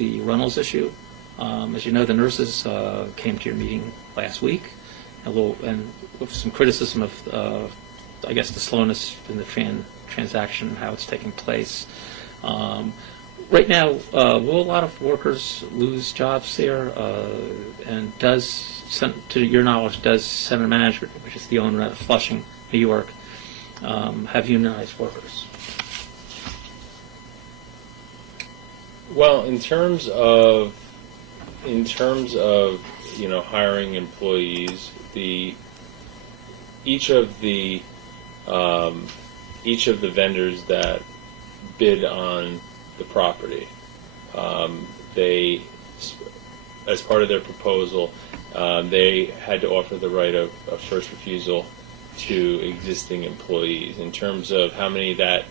the Runnells issue. As you know, the nurses came to your meeting last week, and with some criticism of, I guess, the slowness in the transaction, how it's taking place. Right now, will a lot of workers lose jobs there? And to your knowledge, does Center Management, which is the owner of Flushing, New York, have unionized workers? Well, in terms of hiring employees, each of the vendors that bid on the property, they, as part of their proposal, they had to offer the right of first refusal to existing employees. In terms of how many that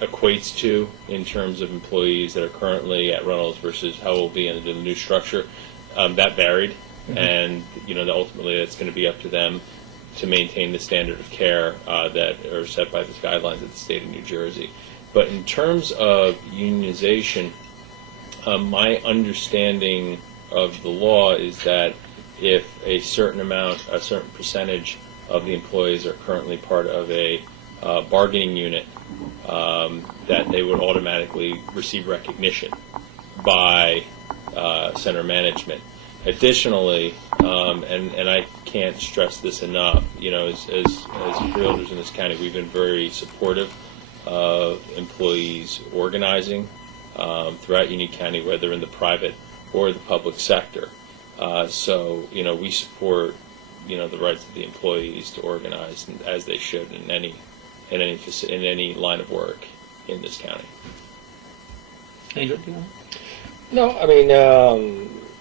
equates to in terms of employees that are currently at Runnells versus how it will be under the new structure, that varied, and ultimately it's going to be up to them to maintain the standard of care that are set by the guidelines of the state of New Jersey. But in terms of unionization, my understanding of the law is that if a certain percentage of the employees are currently part of a bargaining unit, that they would automatically receive recognition by center management. Additionally, and I can't stress this enough, as realtors in this county, we've been very supportive of employees organizing throughout Union County, whether in the private or the public sector. So we support the rights of the employees to organize as they should in any line of work in this county. Angel, do you want? No, I mean,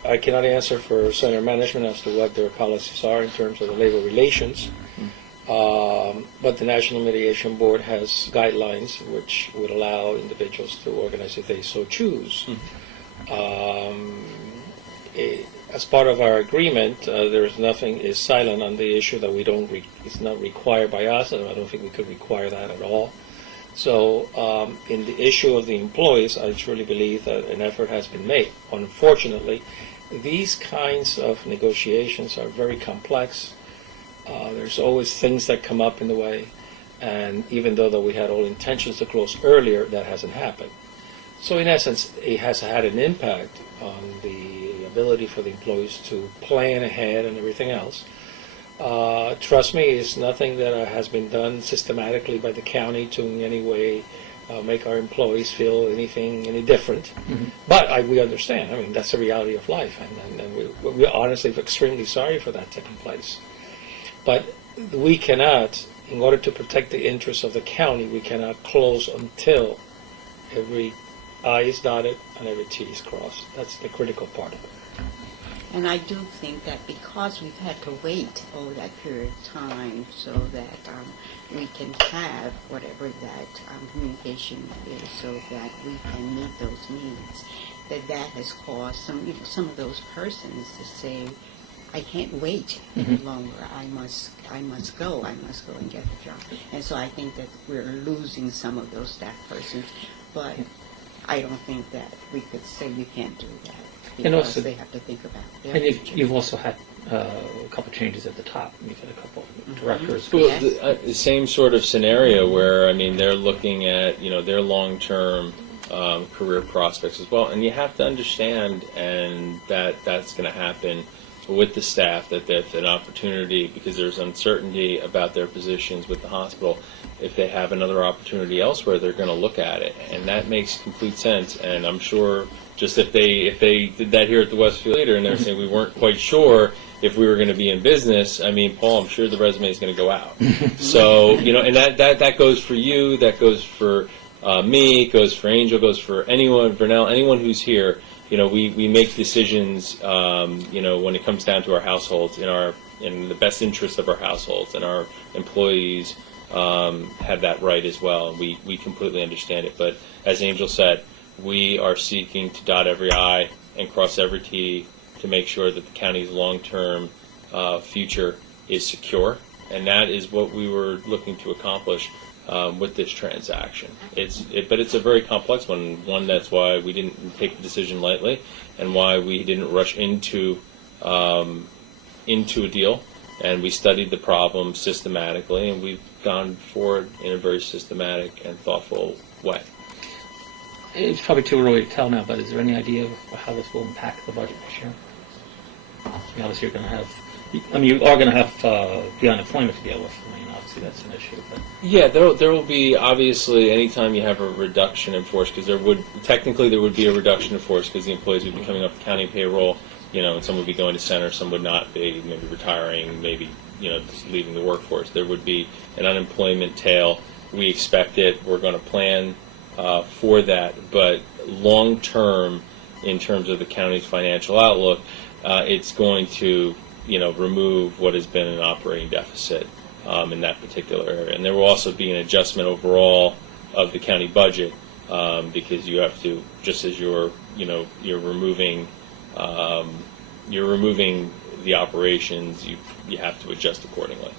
I cannot answer for center management as to what their policies are in terms of the labor relations. But the National Mediation Board has guidelines which would allow individuals to organize if they so choose. As part of our agreement, nothing is silent on the issue that it's not required by us, and I don't think we could require that at all. So in the issue of the employees, I truly believe that an effort has been made. Unfortunately, these kinds of negotiations are very complex. There's always things that come up in the way, and even though that we had all intentions to close earlier, that hasn't happened. So in essence, it has had an impact on the ability for the employees to plan ahead and everything else. Trust me, it's nothing that has been done systematically by the county to in any way make our employees feel any different. But we understand. I mean, that's the reality of life, and we're honestly extremely sorry for that taking place. But we cannot, in order to protect the interests of the county, we cannot close until every I is dotted and every T is crossed. That's the critical part of it. And I do think that because we've had to wait over that period of time so that we can have whatever that communication is so that we can meet those needs, that has caused some of those persons to say, I can't wait any longer. I must go and get the job. And so I think that we're losing some of those staff persons, but I don't think that we could say you can't do that because also, they have to think about it. And you've also had a couple changes at the top. You've had a couple of directors. Well, the same sort of scenario where, I mean, they're looking at, their long-term career prospects as well. And you have to understand and that's going to happen with the staff, that there's an opportunity, because there's uncertainty about their positions with the hospital. If they have another opportunity elsewhere, they're going to look at it, and that makes complete sense. And I'm sure just if they did that here at the Westfield Leader and they're saying we weren't quite sure if we were going to be in business, I mean, Paul, I'm sure the resume is going to go out. So, and that goes for you, that goes for me, it goes for Angel, goes for anyone, Vernell, anyone who's here. We make decisions, when it comes down to our households, in the best interest of our households, and our employees have that right as well, and we completely understand it. But as Angel said, we are seeking to dot every I and cross every T to make sure that the county's long-term future is secure, and that is what we were looking to accomplish with this transaction. But it's a very complex one that's why we didn't take the decision lightly, and why we didn't rush into a deal. And we studied the problem systematically, and we've gone forward in a very systematic and thoughtful way. It's probably too early to tell now, but is there any idea of how this will impact the budget this year? I mean, obviously, you're going to have. I mean, you are going to have the unemployment to deal with. I mean, obviously, that's an issue. But Yeah, there will be, obviously, anytime you have a reduction in force, because there would be a reduction in force because the employees would be coming off county payroll, and some would be going to center, some would not be, maybe retiring, maybe, just leaving the workforce. There would be an unemployment tail. We expect it. We're going to plan for that. But long term, in terms of the county's financial outlook, it's going to, remove what has been an operating deficit in that particular area. And there will also be an adjustment overall of the county budget because you have to, just as you're removing the operations, you have to adjust accordingly.